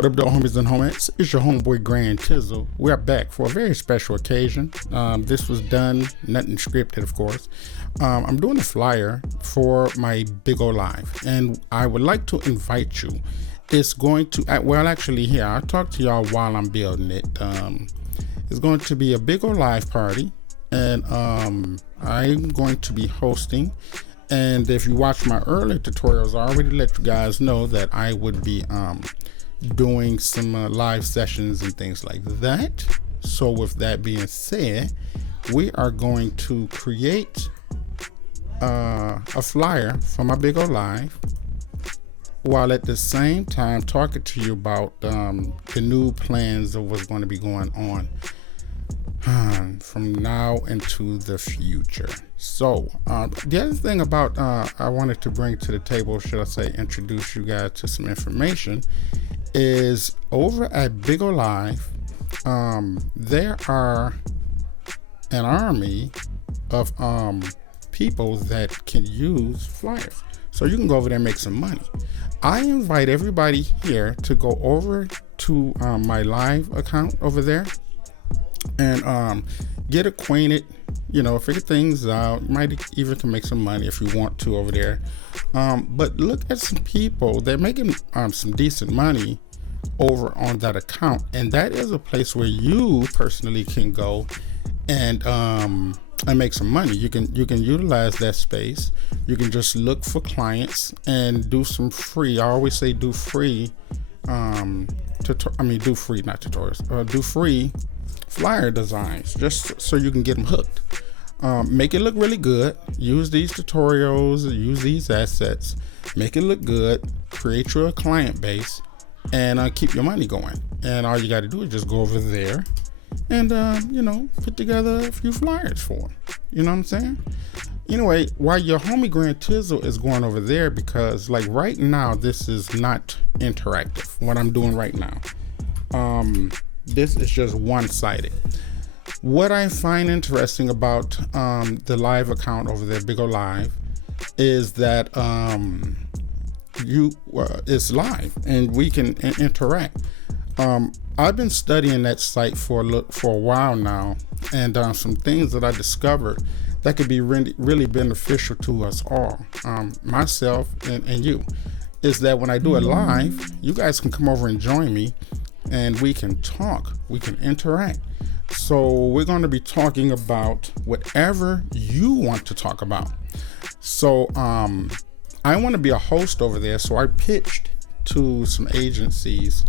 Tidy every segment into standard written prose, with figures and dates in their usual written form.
What up, though, homies and homies? It's your homeboy GrandTizzle. We are back for a very special occasion. This was done, nothing scripted, of course. I'm doing a flyer for my BIGO Live, and I would like to invite you. It's going to, well, actually, here, I'll talk to y'all while I'm building it. It's going to be a BIGO Live party, and I'm going to be hosting. And if you watch my earlier tutorials, I already let you guys know that I would be doing some live sessions and things like that. So with that being said, we are going to create a flyer for my BIGO Live, while at the same time talking to you about the new plans of what's going to be going on from now into the future. So the other thing about I wanted to bring to the table, should I say introduce you guys to some information, is over at BIGO Live, there are an army of people that can use flyers. So you can go over there and make some money. I invite everybody here to go over to my live account over there and get acquainted, figure things out. You might even can make some money if you want to over there. But look at some people, they're making some decent money over on that account, and that is a place where you personally can go and make some money. You can utilize that space. You can just look for clients and do some free. I always say do free. Do free, not tutorials. Do free flyer designs, just so you can get them hooked. Make it look really good. Use these tutorials, use these assets, make it look good, create your client base, and keep your money going. And all you got to do is just go over there and put together a few flyers for them. You know what I'm saying? Anyway, while your homie GrandTizzle is going over there, because like right now this is not interactive, what I'm doing right now. This is just one-sided. What I find interesting about the live account over there, BIGO Live, is that it's live and we can interact. I've been studying that site for a while now, and some things that I discovered that could be really beneficial to us all, myself and you, is that when I do it live, you guys can come over and join me, and we can talk, we can interact. So we're going to be talking about whatever you want to talk about. So I want to be a host over there, so I pitched to some agencies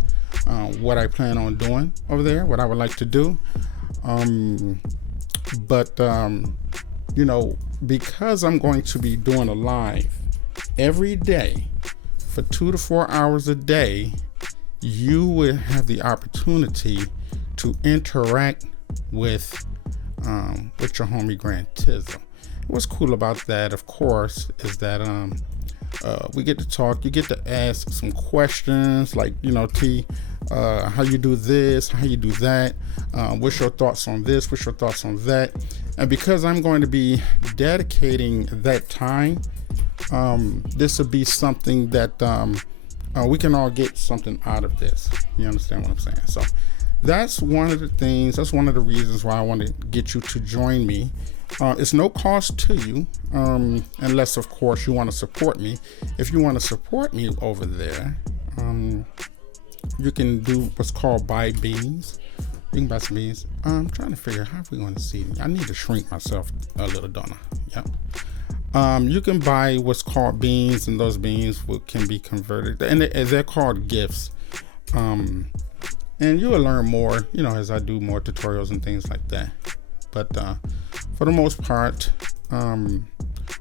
what I plan on doing over there, what I would like to do. Because I'm going to be doing a live every day for 2 to 4 hours a day, you will have the opportunity to interact with your homie GrandTizzle. What's cool about that, of course, is that we get to talk. You get to ask some questions like, how you do this, how you do that, what's your thoughts on this, what's your thoughts on that. And because I'm going to be dedicating that time, this will be something that we can all get something out of this. You understand what I'm saying? So that's one of the things, that's one of the reasons why I want to get you to join me. It's no cost to you, unless of course you want to support me. If you want to support me over there, you can do what's called buy beans. You can buy some beans. I'm trying to figure out how we're going to see them. I need to shrink myself a little, don't I? Yep. You can buy what's called beans, and those beans can be converted, and they're called gifts. And you will learn more, as I do more tutorials and things like that. But for the most part,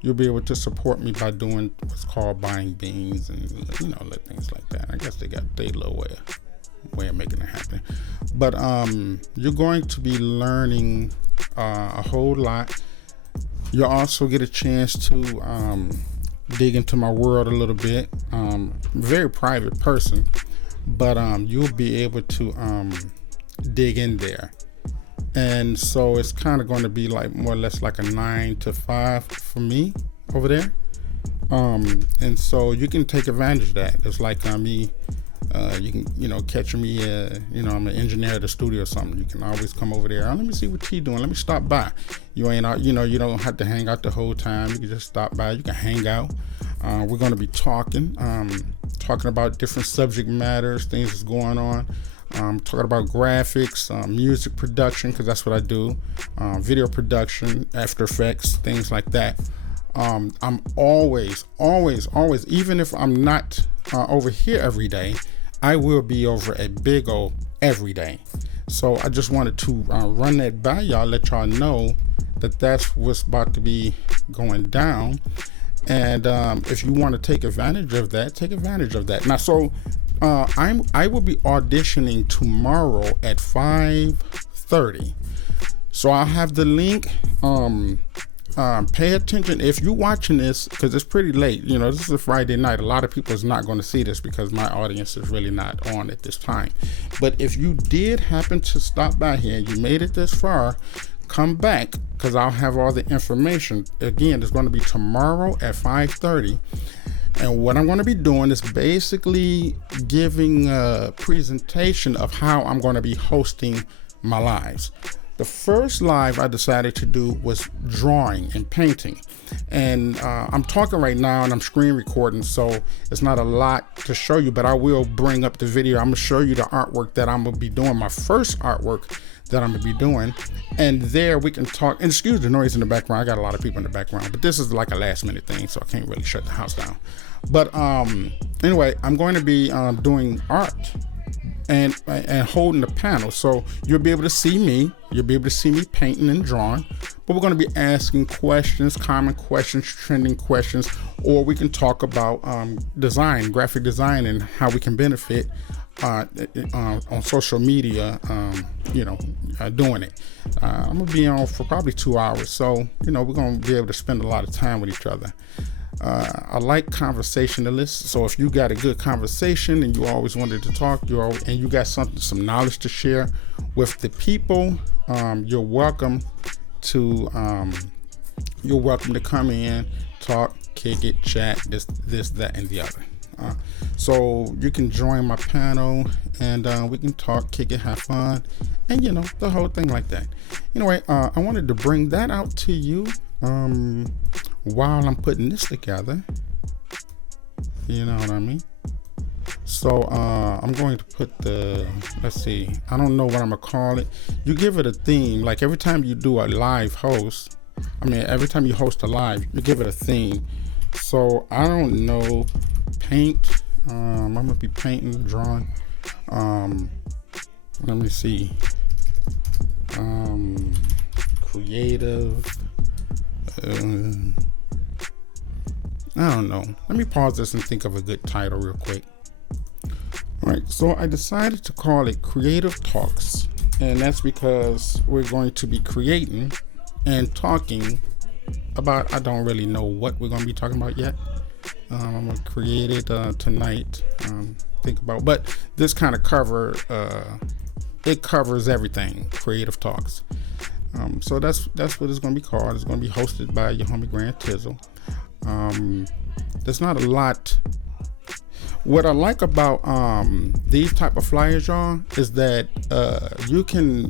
you'll be able to support me by doing what's called buying beans and things like that. I guess they got their little way of making it happen. But you're going to be learning a whole lot. You'll also get a chance to dig into my world a little bit. Very private person, but you'll be able to dig in there. And so it's kind of going to be like more or less like a 9 to 5 for me over there. And so you can take advantage of that. It's like me You can, catch me. I'm an engineer at the studio or something. You can always come over there. Let me see what T doing. Let me stop by. You ain't out. You don't have to hang out the whole time. You can just stop by. You can hang out. We're going to be talking about different subject matters, things that's going on. Talking about graphics, music production, because that's what I do. Video production, After Effects, things like that. I'm always, even if I'm not over here every day, I will be over at BIGO every day. So I just wanted to run that by y'all, let y'all know that that's what's about to be going down. And if you want to take advantage of that, take advantage of that. Now, so I will be auditioning tomorrow at 5:30. So I'll have the link. Pay attention if you're watching this, because it's pretty late. This is a Friday night. A lot of people is not going to see this because my audience is really not on at this time. But if you did happen to stop by here and you made it this far, come back, because I'll have all the information. Again, it's going to be tomorrow at 5:30. And what I'm going to be doing is basically giving a presentation of how I'm going to be hosting my lives. The first live I decided to do was drawing and painting. And I'm talking right now and I'm screen recording, so it's not a lot to show you, but I will bring up the video. I'm going to show you the artwork that I'm going to be doing, my first artwork that I'm going to be doing. And there we can talk, and excuse the noise in the background. I got a lot of people in the background, but this is like a last minute thing, so I can't really shut the house down. But anyway, I'm going to be doing art and holding the panel, so you'll be able to see me. You'll be able to see me painting and drawing, but we're going to be asking questions, common questions, trending questions, or we can talk about design, graphic design, and how we can benefit on social media, doing it. I'm gonna be on for probably 2 hours, so we're gonna be able to spend a lot of time with each other. I like conversationalists, so if you got a good conversation and you always wanted to talk, and you got some knowledge to share with the people, you're welcome to come in, talk, kick it, chat, this, that, and the other. So you can join my panel and we can talk, kick it, have fun, and the whole thing like that. Anyway, I wanted to bring that out to you while I'm putting this together. You know what I mean? So I'm going to put let's see, I don't know what I'm gonna call it. You give it a theme, like every time you do a live host, every time you host a live, you give it a theme. So I don't know, paint, I'm gonna be painting, drawing, let me see, creative, I don't know. Let me pause this and think of a good title real quick. All right, so I decided to call it Creative Talks, and that's because we're going to be creating and talking about, I don't really know what we're going to be talking about yet. I'm going to create it tonight, think about, but this kind of it covers everything, Creative Talks. So that's what it's going to be called. It's going to be hosted by your homie GrandTizzle. There's not a lot. What I like about these type of flyers, y'all, is that you can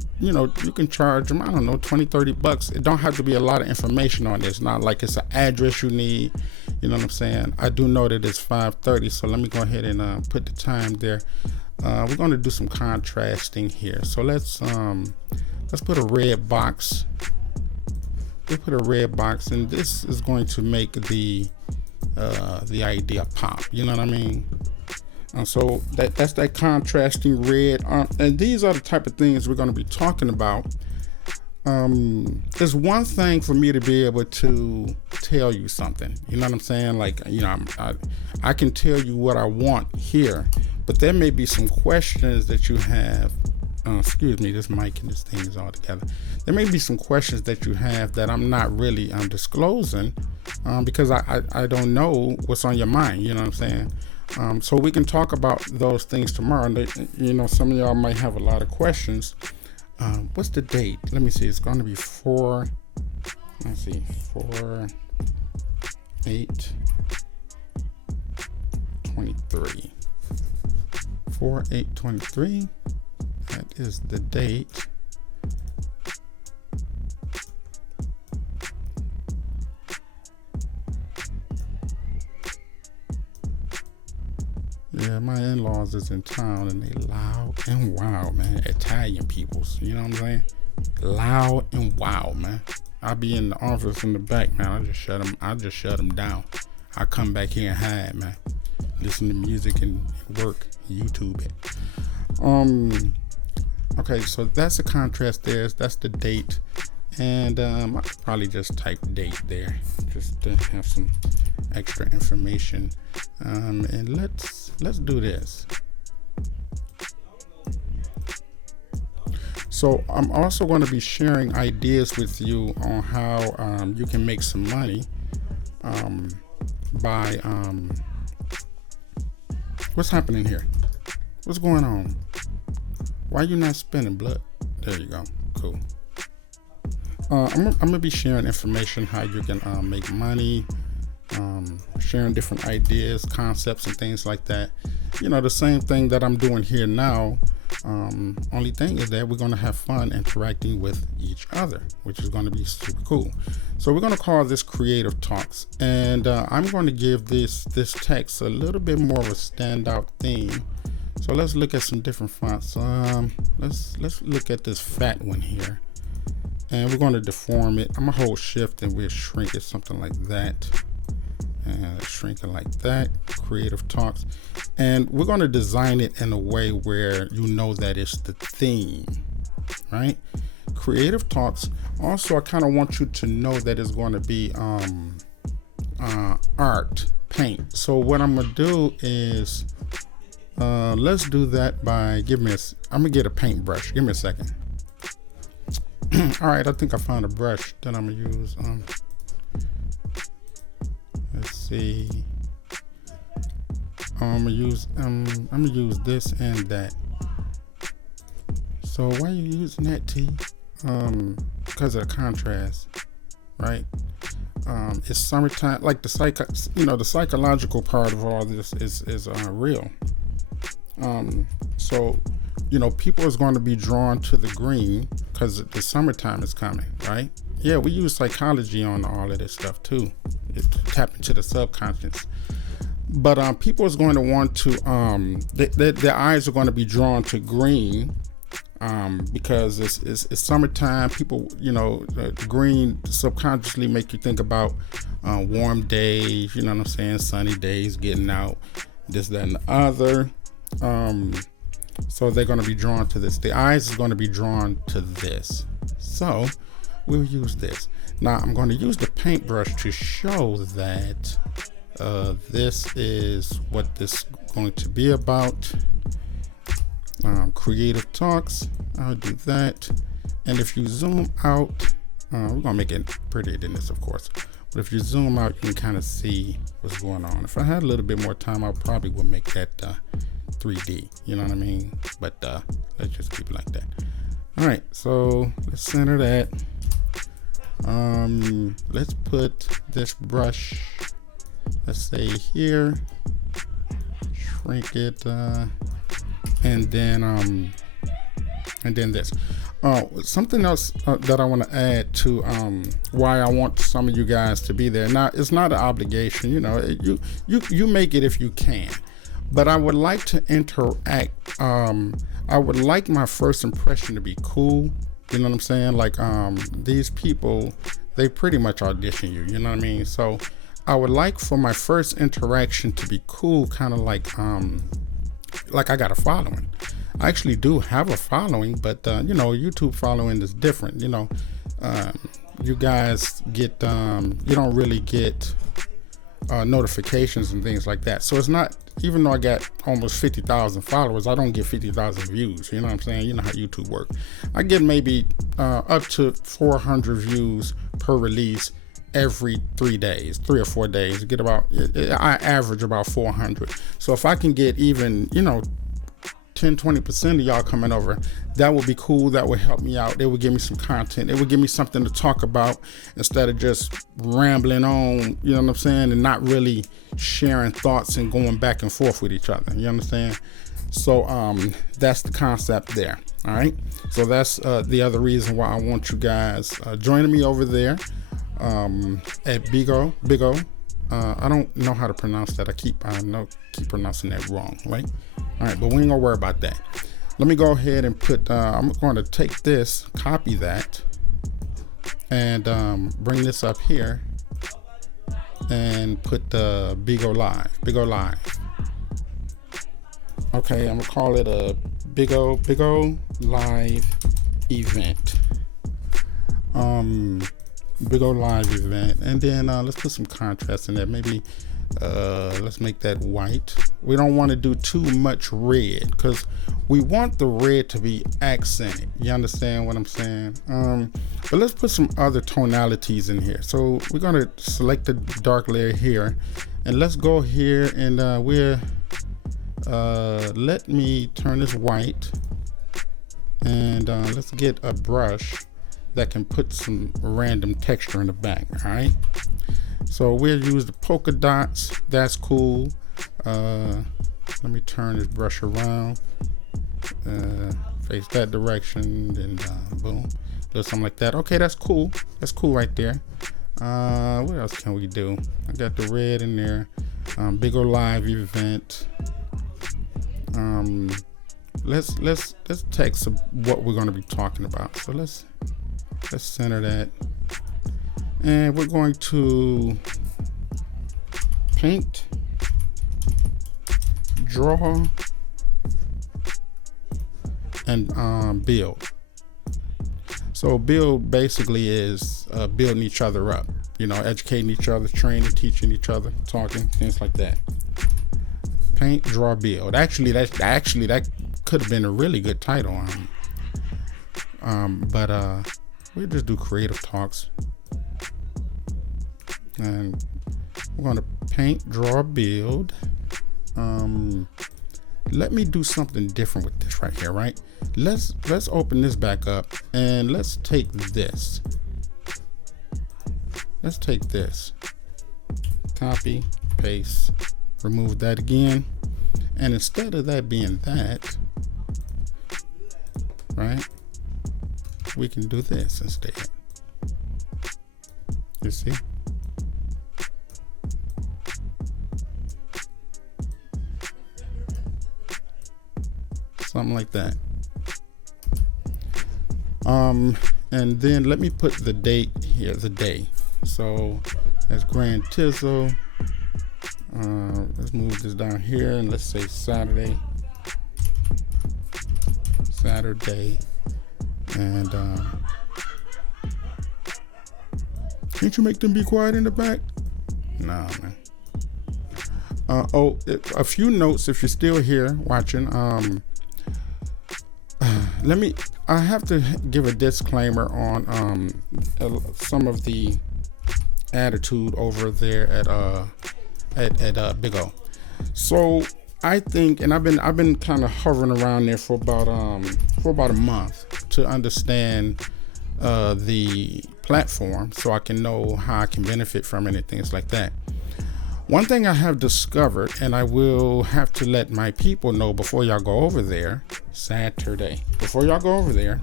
charge them, I don't know, $20-$30. It don't have to be a lot of information on this. Not like it's an address you need. You know what I'm saying? I do know that it's 5:30, so let me go ahead and put the time there. We're going to do some contrasting here. So let's put a red box. We'll put a red box, and this is going to make the idea pop. You know what I mean? So that's that contrasting red. And these are the type of things we're going to be talking about. It's one thing for me to be able to tell you something. You know what I'm saying? Like, I can tell you what I want here, but there may be some questions that you have. Excuse me, this mic and this thing is all together. There may be some questions that you have that I'm not really disclosing because I don't know what's on your mind. You know what I'm saying? So we can talk about those things tomorrow. And some of y'all might have a lot of questions. What's the date? Let me see. It's going to be 4/8/23. 4/8/23. That is the date. Yeah, my in-laws is in town and they loud and wild, man. Italian peoples, you know what I'm saying? Loud and wild, man. I'll be in the office in the back, man. I just shut them down. I come back here and hide, man. Listen to music and work, YouTube it. Okay, so that's the contrast there. That's the date. And I'll probably just type date there just to have some extra information. And let's do this. So I'm also going to be sharing ideas with you on how you can make some money by what's happening here? What's going on? Why are you not spinning, blood? There you go. Cool. I'm gonna be sharing information how you can make money, sharing different ideas, concepts, and things like that. You know, the same thing that I'm doing here now. Only thing is that we're going to have fun interacting with each other, which is going to be super cool. So we're going to call this Creative Talks, and I'm going to give this text a little bit more of a standout theme. So let's look at some different fonts. Let's look at this fat one here, and we're going to deform it. I'm gonna hold shift and we'll shrink it something like that, and shrink it like that. Creative Talks, and we're going to design it in a way where you know that it's the theme, right? Creative Talks. Also, I kind of want you to know that it's going to be art paint. So what I'm gonna do is let's do that by I'm gonna get a paintbrush. Give me a second. All right, I think I found a brush that I'm gonna use. Let's see. I'm gonna use this and that. So why are you using that, T? Because of the contrast, right? It's summertime. Like the psychological part of all this is real. So people is going to be drawn to the green because the summertime is coming, right? Yeah, we use psychology on all of this stuff too. It tap into the subconscious. But people is going to want to their eyes are going to be drawn to green because it's summertime. People, the green subconsciously make you think about warm days, you know what I'm saying, sunny days, getting out, this, that, and the other. So they're going to be drawn to this. The eyes is going to be drawn to this. So we'll use this. Now I'm going to use the paintbrush to show that this is what this is going to be about. Creative Talks. I'll do that. And if you zoom out, we're going to make it prettier than this, of course. But if you zoom out, you can kind of see what's going on. If I had a little bit more time, I probably would make that 3D. You know what I mean? But let's just keep it like that. All right, so let's center that. Let's put this brush, let's say here, shrink it, and then this. Something else that I want to add to why I want some of you guys to be there. Now, it's not an obligation, you make it if you can, but I would like to interact. I would like my first impression to be cool. You know what I'm saying? Like these people, they pretty much audition you. You know what I mean? So I would like for my first interaction to be cool, kind of like I got a following. I actually do have a following, but YouTube following is different. You guys get you don't really get notifications and things like that. So it's not, even though I got almost 50,000 followers, I don't get 50,000 views. You know what I'm saying? You know how YouTube works. I get maybe up to 400 views per release every 3 days, 3 or 4 days. I average about 400. So if I can get even 10-20% of y'all coming over, that would be cool. That would help me out. It would give me some content. It would give me something to talk about instead of just rambling on, you know what I'm saying, and not really sharing thoughts and going back and forth with each other. You understand? So that's the concept there. All right, so that's the other reason why I want you guys joining me over there at BIGO. I don't know how to pronounce that. I keep pronouncing that wrong, right? All right, but we ain't gonna worry about that. Let me go ahead and put. I'm going to take this, copy that, and bring this up here, and put the BIGO Live. Okay, I'm gonna call it a BIGO Live event. BIGO Live event, and then let's put some contrast in there. Maybe let's make that white. We don't want to do too much red because we want the red to be accented. You understand what I'm saying? But let's put some other tonalities in here. So we're gonna select the dark layer here, and let's go here and let me turn this white, and let's get a brush that can put some random texture in the back. All right, so we'll use the polka dots. That's cool. Let me turn this brush around, face that direction, then boom, do something like that. Okay, that's cool. That's cool right there. What else can we do? I got the red in there. BIGO Live event. Let's text what we're going to be talking about. So let's center that, and we're going to paint, draw, and build. So build basically is building each other up, you know, educating each other, training, teaching each other, talking, things like that. Paint, draw, build. Actually that could have been a really good title, but we'll just do creative talks, and we're going to paint, draw, build. Let me do something different with this right here, right? Let's open this back up, and let's take this. Let's take this, copy, paste, remove that again, and instead of that being that, right, we can do this instead. You see? Something like that. And then let me put the date here, the day. So that's GrandTizzle. Let's move this down here, and let's say Saturday. And can't you make them be quiet in the back? Nah, man. A few notes if you're still here watching. I have to give a disclaimer on some of the attitude over there at BIGO. So I think, and I've been kind of hovering around there for about a month to understand the platform, so I can know how I can benefit from it and things like that. One thing I have discovered, and I will have to let my people know before y'all go over there, Saturday, before y'all go over there,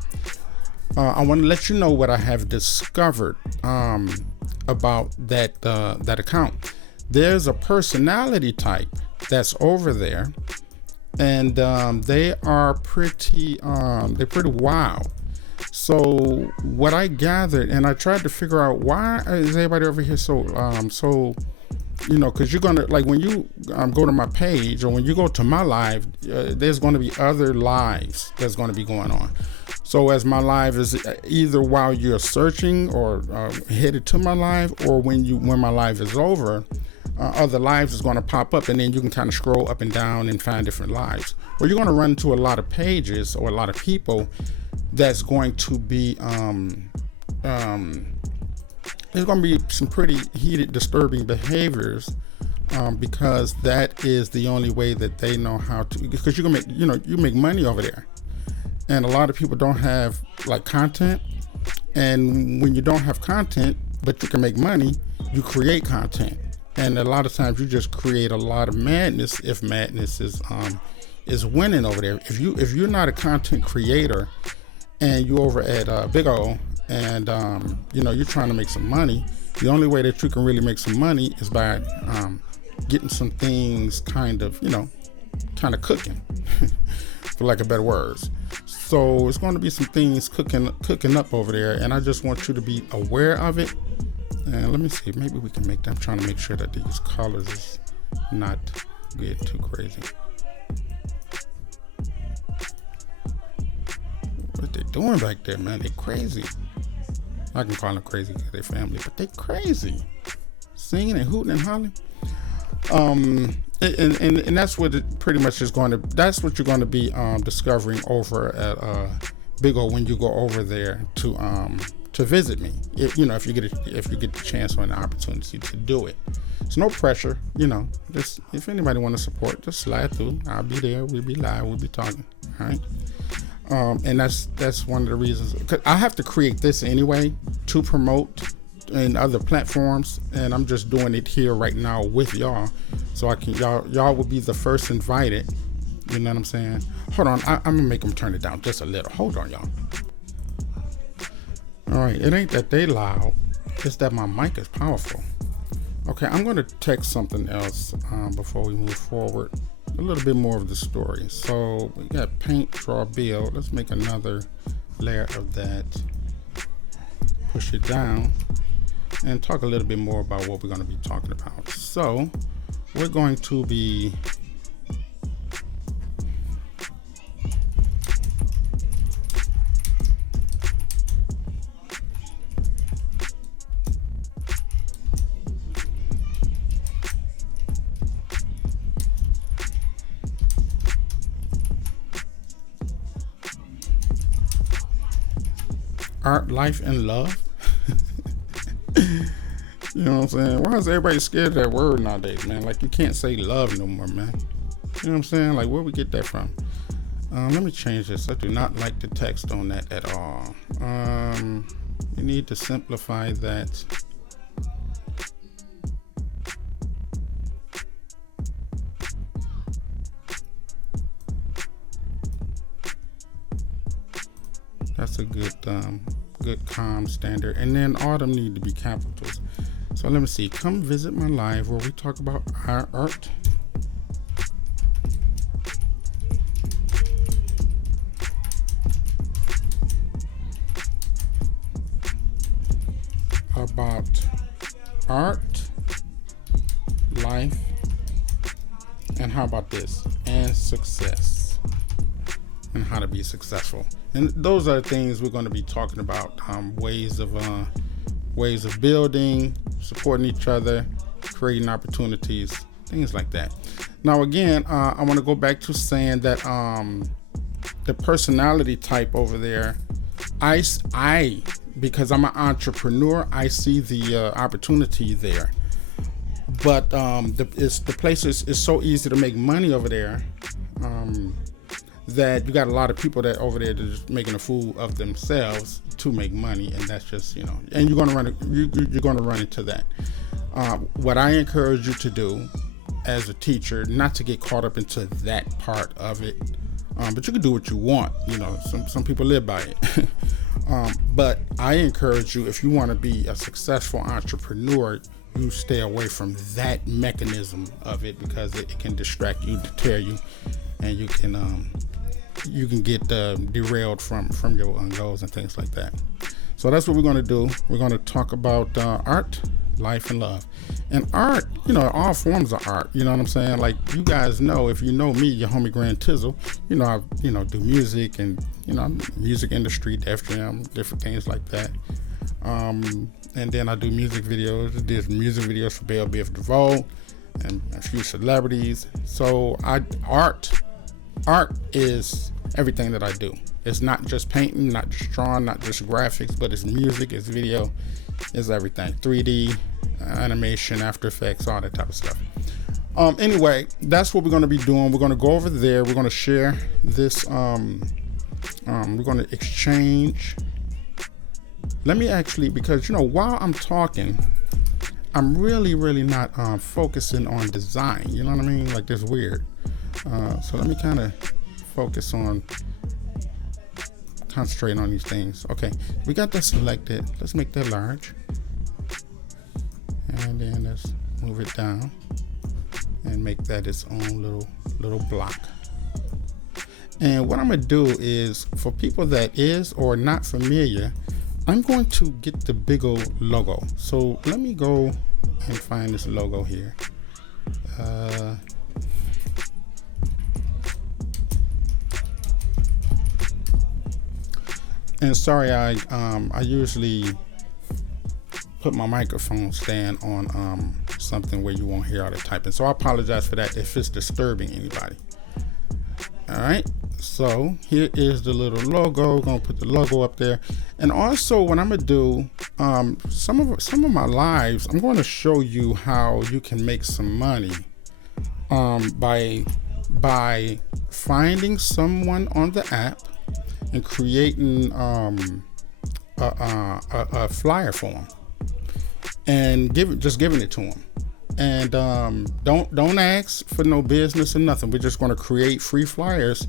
I want to let you know what I have discovered about that account. There's a personality type that's over there, and they are pretty wild. So what I gathered, and I tried to figure out, why is everybody over here so you know, because you're gonna, like, when you go to my page, or when you go to my live, there's going to be other lives that's going to be going on. So as my live is either while you're searching or headed to my live, or when my live is over, other lives is going to pop up, and then you can kind of scroll up and down and find different lives. Or you're going to run into a lot of pages or a lot of people that's going to be there's going to be some pretty heated, disturbing behaviors, because that is the only way that they know how to, because you make money over there, and a lot of people don't have like content. And when you don't have content but you can make money, you create content, and a lot of times you just create a lot of madness, if madness is is winning over there. If you're not a content creator and you're over at BIGO and you're trying to make some money, the only way that you can really make some money is by getting some things kind of cooking, for lack of better words. So it's going to be some things cooking up over there, and I just want you to be aware of it. And let me see, maybe we can make them. I'm trying to make sure that these colors is not get too crazy. What they doing back there, man? They crazy. I can call them crazy because they're family, but they crazy. Singing and hooting and hollering. And that's what it pretty much is going to. That's what you're going to be discovering over at BIGO when you go over there to visit me. If you get the chance or an opportunity to do it. It's no pressure. Just if anybody want to support, just slide through. I'll be there. We'll be live. We'll be talking. All right. And that's one of the reasons, because I have to create this anyway to promote in other platforms, and I'm just doing it here right now with y'all, so I can y'all will be the first invited. You know what I'm saying? Hold on, I'm gonna make them turn it down just a little. Hold on, y'all. All right, it ain't that they loud, it's that my mic is powerful. Okay, I'm gonna text something else before we move forward. A little bit more of the story. So we got paint, draw, build. Let's make another layer of that. Push it down and talk a little bit more about what we're going to be talking about. So we're going to be art, life, and love. You know what I'm saying? Why is everybody scared of that word nowadays, man? Like, you can't say love no more, man. You know what I'm saying? Like, where we get that from? Let me change this. I do not like the text on that at all. You need to simplify that. That's a good calm standard. And then all them need to be capitals. So let me see. Come visit my live where we talk about our art. About art, life, and how about this? And success. And how to be successful. And those are things we're going to be talking about, ways of building, supporting each other, creating opportunities, things like that. Now again, I want to go back to saying that the personality type over there, I because I'm an entrepreneur, I see the opportunity there. But the place is so easy to make money over there. That you got a lot of people that over there that are just making a fool of themselves to make money, and that's just and you're gonna run into that. What I encourage you to do as a teacher, not to get caught up into that part of it, but you can do what you want. Some people live by it. But I encourage you, if you want to be a successful entrepreneur, you stay away from that mechanism of it, because it can distract you, deter you, and you can get derailed from your goals and things like that. So that's what we're going to do. We're going to talk about art, life, and love. And art, all forms of art. You know what I'm saying? Like, you guys know, if you know me, your homie GrandTizzle, I do music, and music industry, Def Jam, different things like that. And then I do music videos. I did music videos for Bell Biv DeVoe and a few celebrities. So art is everything that I do. It's not just painting, not just drawing, not just graphics, but it's music, it's video, it's everything. 3D, animation, After Effects, all that type of stuff. Anyway, that's what we're going to be doing. We're going to go over there. We're going to share this. We're going to exchange. Let me actually, because while I'm talking, I'm really not focusing on design. You know what I mean? Like, that's weird. So let me kind of focus on concentrating on these things. Okay, we got that selected. Let's make that large, and then let's move it down and make that its own little block. And what I'm gonna do is, for people that is or not familiar, I'm going to get the BIGO logo. So let me go and find this logo here. And sorry, I usually put my microphone stand on something where you won't hear all the typing. So I apologize for that if it's disturbing anybody. All right, so here is the little logo. We're gonna put the logo up there. And also what I'm gonna do, some of my lives, I'm going to show you how you can make some money by finding someone on the app and creating a flyer for them and just giving it to them. And don't ask for no business or nothing. We're just going to create free flyers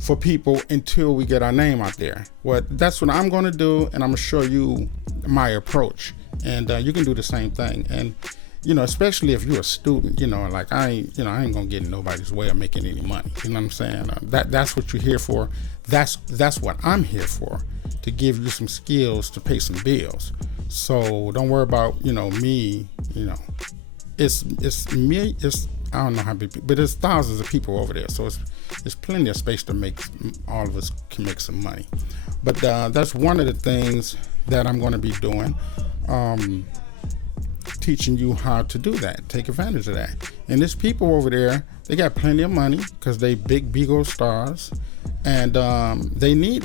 for people until we get our name out there. That's what I'm going to do, and I'm going to show you my approach. And you can do the same thing. And you know, especially if you're a student, you know, like I ain't gonna get in nobody's way of making any money. You know what I'm saying? That's what you're here for. That's what I'm here for, to give you some skills to pay some bills. So don't worry about, you know, me. You know, it's me. I don't know how many people, but there's thousands of people over there. So it's plenty of space to make. All of us can make some money. But that's one of the things that I'm going to be doing. Teaching you how to do that, take advantage of that. And there's people over there, they got plenty of money because they big BIGO stars, and they need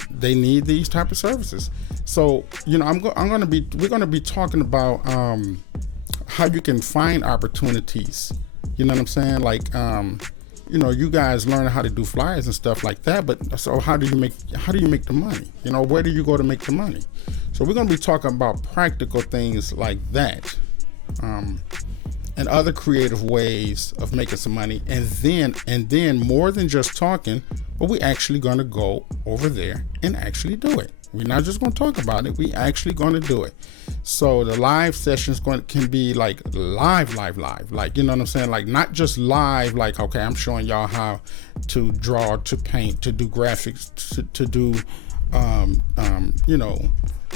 these type of services. So you know, we're gonna be talking about how you can find opportunities. You know what I'm saying? Like you know, you guys learn how to do flyers and stuff like that, but so how do you make the money? You know, where do you go to make the money? So we're gonna be talking about practical things like that. And other creative ways of making some money, and then more than just talking, but we actually gonna go over there and actually do it. We're not just gonna talk about it, we actually gonna do it. So the live sessions can be like live, like, you know what I'm saying? Like not just live, like, okay, I'm showing y'all how to draw, to paint, to do graphics, to do you know,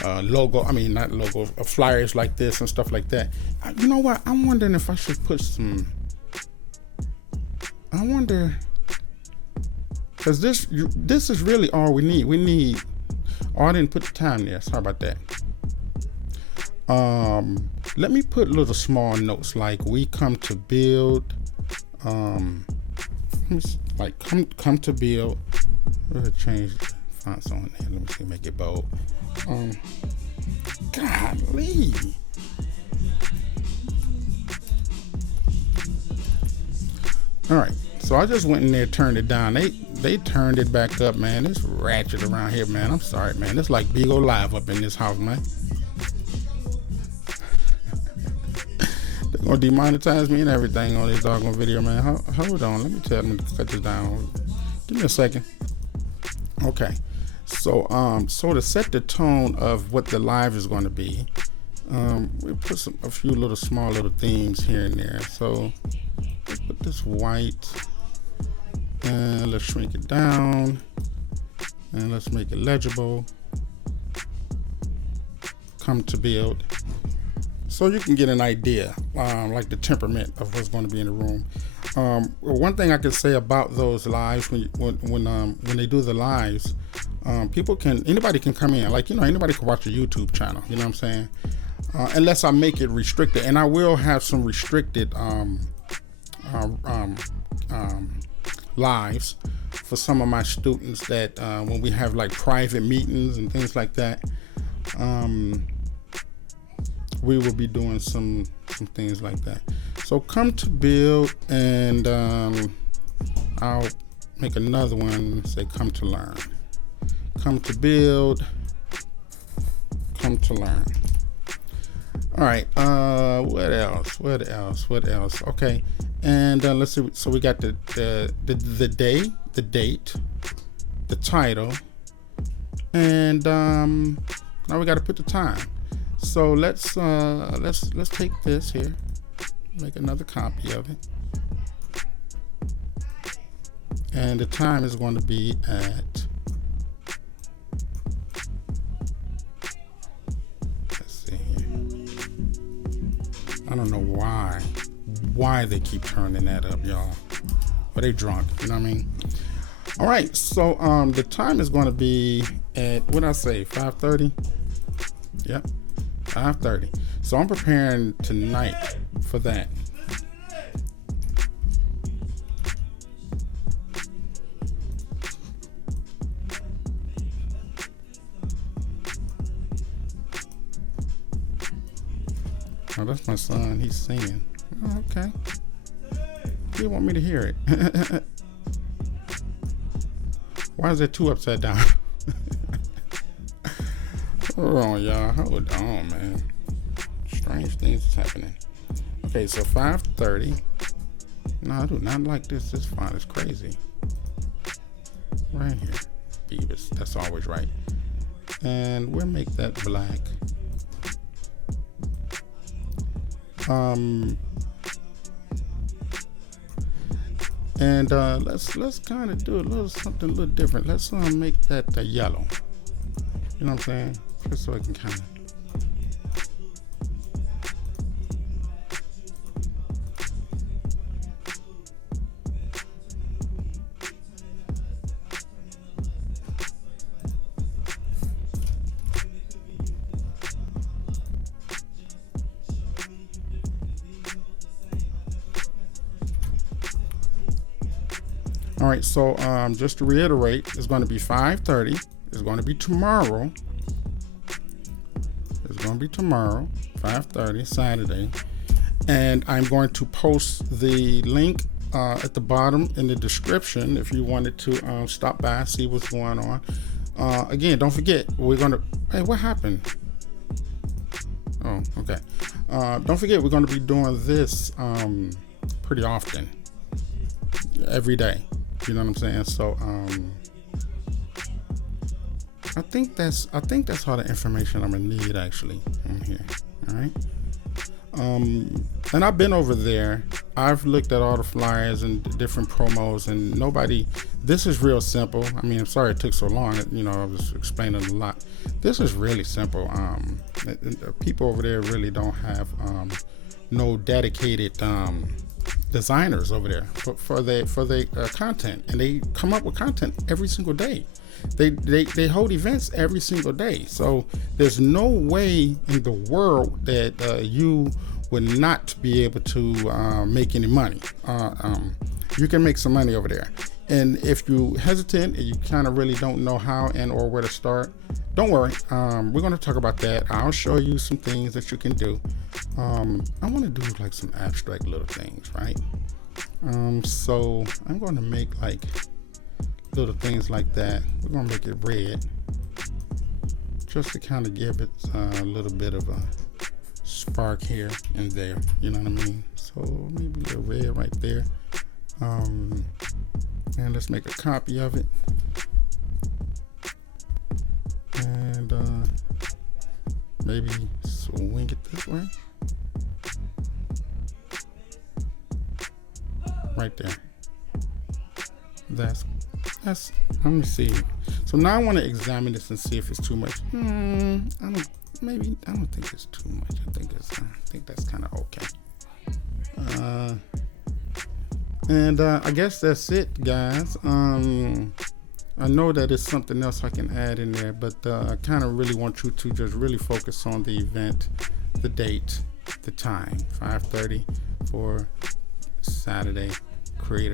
not logo, flyers like this and stuff like that. You know what? I'm wondering if I should put some. I wonder, because this is really all we need. We need. Oh, I didn't put the time there. Sorry about that. Let me put little small notes like we come to build. Like come to build. We'll change fonts on there. Let me see, make it bold. Golly. All right, so I just went in there, turned it down. They turned it back up, man. It's ratchet around here, man. I'm sorry, man. It's like BIGO Live up in this house, man. They're gonna demonetize me and everything on this doggone video, man. Hold on, let me tell them to cut this down. Give me a second. Okay. So to set the tone of what the live is going to be, we put a few little small little themes here and there. So let's put this white, and let's shrink it down, and let's make it legible. Come to build, so you can get an idea, like the temperament of what's going to be in the room. One thing I can say about those lives, when they do the lives, anybody can come in, like, you know, anybody can watch a YouTube channel, you know what I'm saying? Unless I make it restricted, and I will have some restricted lives for some of my students that when we have like private meetings and things like that, we will be doing some things like that. So come to build, and I'll make another one, say come to learn. Come to build, come to learn. All right, what else? Okay, And let's see. So we got the day, the date, the title, and now we got to put the time. So let's take this here, make another copy of it, and the time is going to be at, let's see here. I don't know why they keep turning that up, y'all. But they drunk, you know what I mean? All right, so the time is going to be at, what did I say, 5:30? Yep, 5:30. So I'm preparing tonight for that. Oh, that's my son. He's singing. Oh, okay. You want me to hear it? Why is there two upside down? Hold on, y'all. Hold on, man. Strange things is happening. Okay, so 5:30. No, I do not like this. This font is crazy. Right here. Beavis. That's always right. And we'll make that black. And let's kind of do a little something a little different. Let's make that yellow. You know what I'm saying? Just so I can kind of. All right, so just to reiterate, it's going to be 5:30. It's going to be tomorrow. It's going to be tomorrow, 5:30, Saturday. And I'm going to post the link at the bottom in the description if you wanted to stop by, see what's going on. Again, don't forget, we're going to, hey, what happened? Oh, okay. Don't forget, we're going to be doing this pretty often, every day. You know what I'm saying? So I think that's all the information I'm gonna need actually on here. All right. And I've been over there. I've looked at all the flyers and different promos, and nobody. This is real simple. I mean, I'm sorry it took so long. You know, I was explaining a lot. This is really simple. People over there really don't have no dedicated designers over there for their content, and they come up with content every single day. They hold events every single day, so there's no way in the world that you would not be able to make any money. You can make some money over there, and if you hesitant and you kind of really don't know how and or where to start, don't worry. We're going to talk about that. I'll show you some things that you can do. I want to do like some abstract little things, right? So I'm going to make like little things like that. We're going to make it red just to kind of give it a little bit of a spark here and there. You know what I mean? So maybe a red right there. And let's make a copy of it. And maybe swing it this way. Right there. That's let me see. So now I want to examine this and see if it's too much. I don't think it's too much. I think that's kind of okay. And I guess that's it, guys. I know that it's something else I can add in there, but I kind of really want you to just really focus on the event, the date, the time, 5:30 for Saturday. Create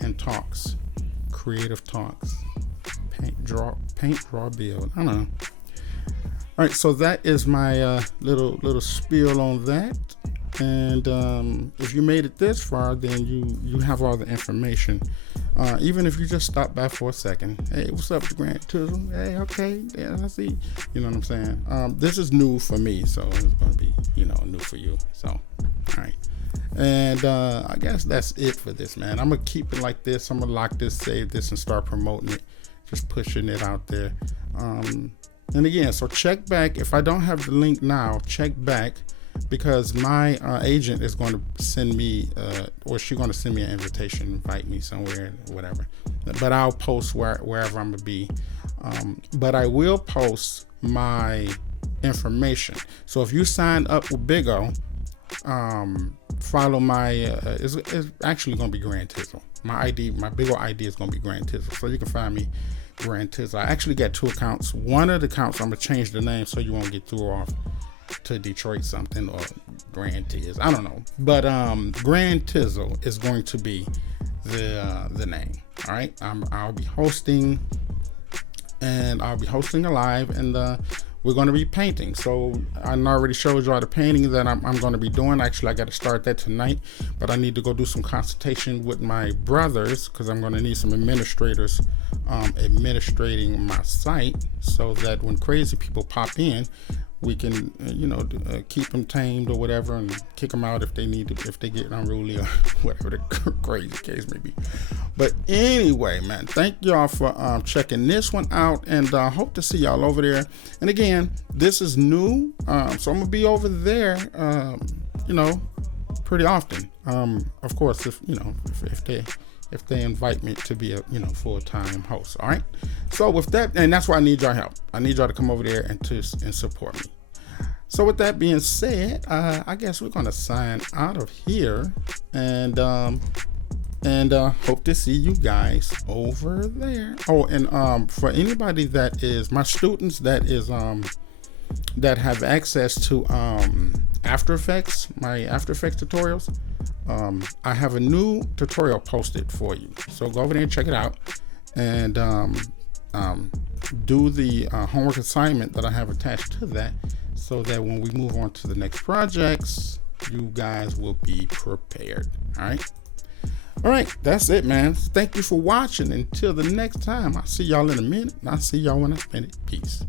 and talks, creative talks, paint, draw, build. I don't know. All right, so that is my little spiel on that. And if you made it this far, then you have all the information. Even if you just stop by for a second. Hey, what's up, GrandTizzle? Hey, okay, yeah, I see. You know what I'm saying? This is new for me, so it's gonna be, new for you. So, all right. And I guess that's it for this, man. I'm gonna keep it like this. I'm gonna lock this, save this, and start promoting it, just pushing it out there. And again, so check back. If I don't have the link now, check back, because my agent is going to send me, or she's going to send me an invitation, invite me somewhere, whatever. But I'll post wherever I'm gonna be. But I will post my information. So if you sign up with BIGO, follow my it's actually gonna be GrandTizzle. My BIGO ID is gonna be GrandTizzle, so you can find me GrandTizzle. I actually got 2 accounts. One of the accounts I'm gonna change the name so you won't get threw off to Detroit something or GrandTizzle. I don't know, but GrandTizzle is going to be the name. All right, I'll be hosting, and I'll be hosting a live, and we're going to be painting. So I already showed y'all the painting that I'm going to be doing. Actually, I got to start that tonight, but I need to go do some consultation with my brothers, because I'm going to need some administrators administrating my site, so that when crazy people pop in, we can keep them tamed or whatever, and kick them out if they need to, if they get unruly or whatever the crazy case may be. But anyway, man, thank y'all for checking this one out, and hope to see y'all over there. And again, this is new, so I'm gonna be over there pretty often, of course, if they invite me to be a full-time host. All right, so with that, and that's why I need y'all help. I need y'all to come over there and support me. So with that being said, I guess we're gonna sign out of here, and hope to see you guys over there. Oh, and for anybody that is my students that have access to After Effects, my After Effects tutorials, I have a new tutorial posted for you. So go over there and check it out, and do the homework assignment that I have attached to that, so that when we move on to the next projects, you guys will be prepared. All right, that's it, man. Thank you for watching. Until the next time, I'll see y'all in a minute, and I'll see y'all when I finish. Peace.